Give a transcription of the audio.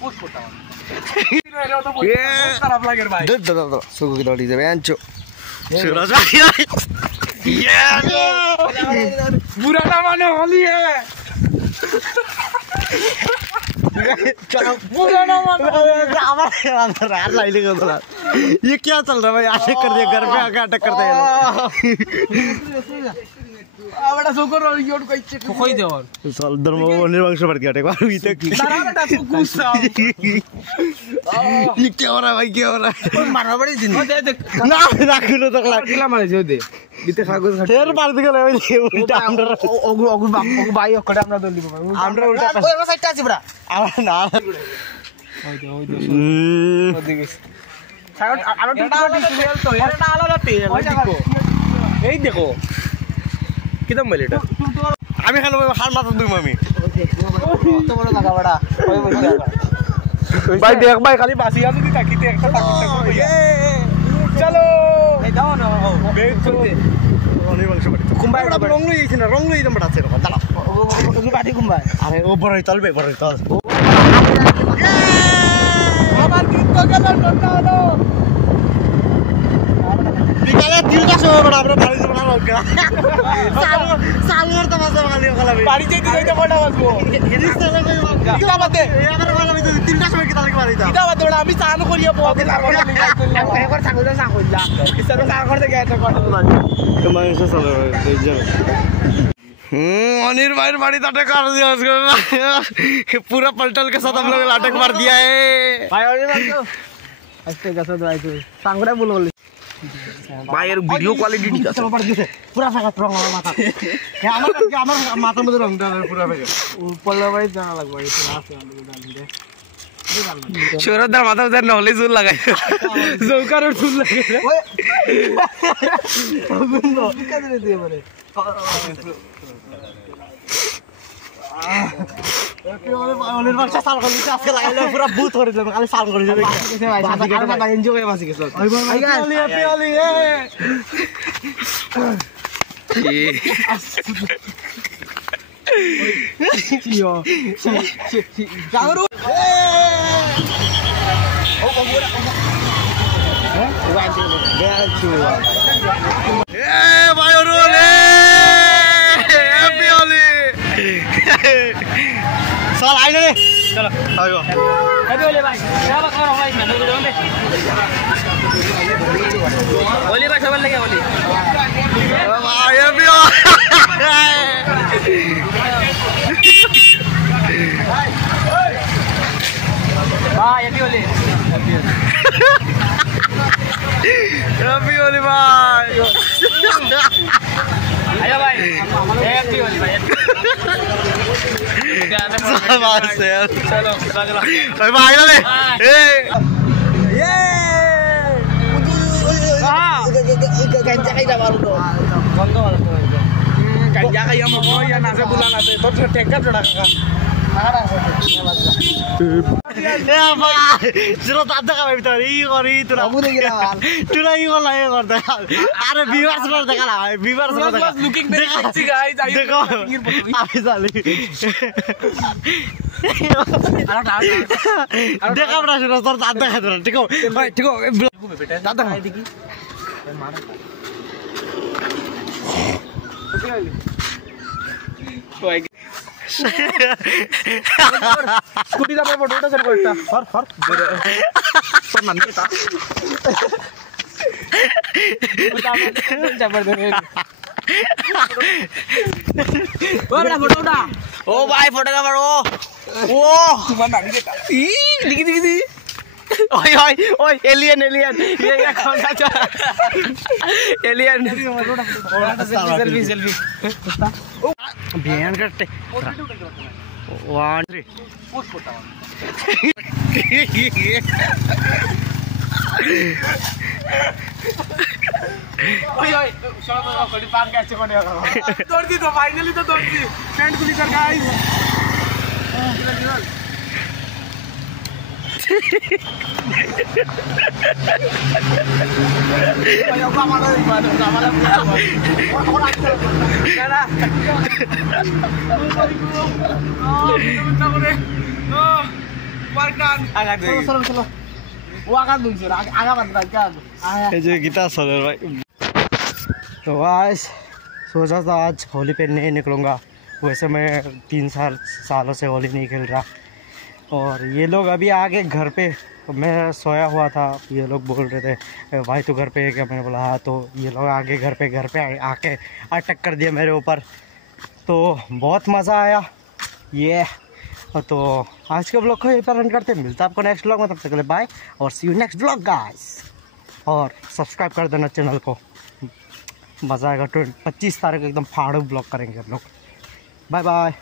Push করতাম খারাপ লাগে ভাই সুগু কি দড়ি যাবে আনছো बुरा ना मानो होली है चलो बुरा ना मानो ये क्या चल रहा है भाई अटैक कर दिया घर पे आके अटैक करते हैं बेटा सुकर योड को इच्छे खोई दे और साल धर्म निर्वंश पर क्या अटैक मारो इतने दारा बेटा तू गुस्सा ये क्या हो रहा है भाई क्या हो रहा है मारना पड़ी दिन दे दे ना राखुलो तक किला मारे जो दे बिते कागज फेर मार दे गले उल्टा আমরা ओगु ओगु भाई ओकड़े আমরা দলি আমরা উল্টা ওই আমার সাইডটা আছে বড়া আমার না ওই দে ওদিকে সাগর আরো টিউটোরিয়াল তো এটা আলাদা তেল দেখো এই দেখো কিদম বলে এটা আমি খালো হার মাথা দুই মামি তো বড় লাগা বড়া ওই বসে ভাই দেখ ভাই খালি বাসিয়া যদি তাকিতে একটা চলো এই দাও না বেট করতে निर्वंश पर कुंभाई बड़ा रंग लई छिन रंग लई एकदम बड़ा छ रखा चला ओ बाटी कुंभाई अरे ओ बरई तल बे बरई तल আমার কিন্তু গেল নটানো निकाले दिल का सो बड़ा अपना बाड़ी से बड़ा लगा साल मर तो मजा वाली वाला বাড়ি যেতে যাইতে বড় বাসবো इस तरह कोई मौका কিলা বাতে यार वाला भी तीनটা সময় কি তালকে মারি কিলা বাতে বড় আমি চান করিয়া পোকে লাগো না একবার ছাগল ছাগললা কিসরে সার করতে গেছে কত তোমার से चल रहा अनिल भाई बड़ी अटैक कर दिया उसको पूरा पलटल के साथ हम लोग अटैक मार दिया है भाई और ये আজকে গাছ দই তো সাংগড়া বল বল ভাইয়ের ভিডিও কোয়ালিটি ঠিক আছে চলো পড় দিছে পুরা ফাঁকা রং আমার মাথা আমার মাথার মধ্যে রংটা পুরা ফাঁকা পল্লা ভাই জানা লাগবে এটা আছে আমাদের দাঁড়িয়ে শরদার মাথা উধার নহলে চুল লাগাই জৌকারের চুল লাগাই ওই বন্ধু কাজে দিয়ে বলে অনিল ভাই সাল করে দিতে আজকে লাগাইলে পুরো ভূত করে দেবে খালি সাল করে দেবে ভাই ভাই এনজয় করে বাসি গেছে পিয়ালি চিও জাগরু ও বগুড়া भाई साल आई ना चलो हैप्पी होली भाई क्या बात कर रहा भाई मैं तो दे होली भाई सब लगे होली भाई हैप्पी भाई हैप्पी होली हैप्पी होली भाई आया भाई हैप्पी होली भाई चलो भाई ले ये गंजा खाई बारू तो बंद वाला तो गंजा खाई हम को या ना से बुलाना से तो टेक्का चढ़ा का सुनो दादा का भीतर ई करी तुरा मुने गिरा तुरा ई वाला ये करता अरे व्यूअर्स पर देखा ला व्यूअर्स पर देखा लुकिंग वेरी सेक्सी गाइस देखो अभी साली देखा बड़ा सुनो सर दादा का तुरा ठीक हो भाई ठीक हो बेटा दादा है देखी मार स्कूटी का फोटो उठा सर कोटा फर फर पर नन के ता जबर दे ओ बड़ा फोटो उठा ओ भाई फोटो का बड़ो ओ तुम नन के ता ई लिखी दिखी ओए ओए ओए एलियन एलियन ये क्या कौन सा एलियन सेल्फी सेल्फी बिहान करते 1 3 पुश करता ओए ओए चलो तो गाड़ी पार्क कैसे कोने तोड़ दी तो फाइनली तो तोड़ दी फ्रेंड को लेकर गाइस चलो चलो वो आगा दूँ सर आगा बंद क्या आया ये जो गीता सोलर भाई। तो आज सोचा था आज होली पे नहीं निकलूँगा, वैसे मैं 3 सालों से होली नहीं खेल रहा। और ये लोग अभी आगे घर पे, मैं सोया हुआ था, ये लोग बोल रहे थे भाई तू घर पे है क्या, मैंने बोला हाँ। तो ये लोग आगे घर पे आके अटैक कर दिया मेरे ऊपर, तो बहुत मज़ा आया ये। तो आज के ब्लॉग को यहीं पर रन करते हैं, मिलता है आपको नेक्स्ट ब्लॉग में, तब तक के लिए बाय और सी यू नेक्स्ट ब्लॉग गाइस। और सब्सक्राइब कर देना चैनल को, मज़ा आएगा। 25 तारीख एकदम फाड़ू ब्लॉग करेंगे हम लोग। Bye bye.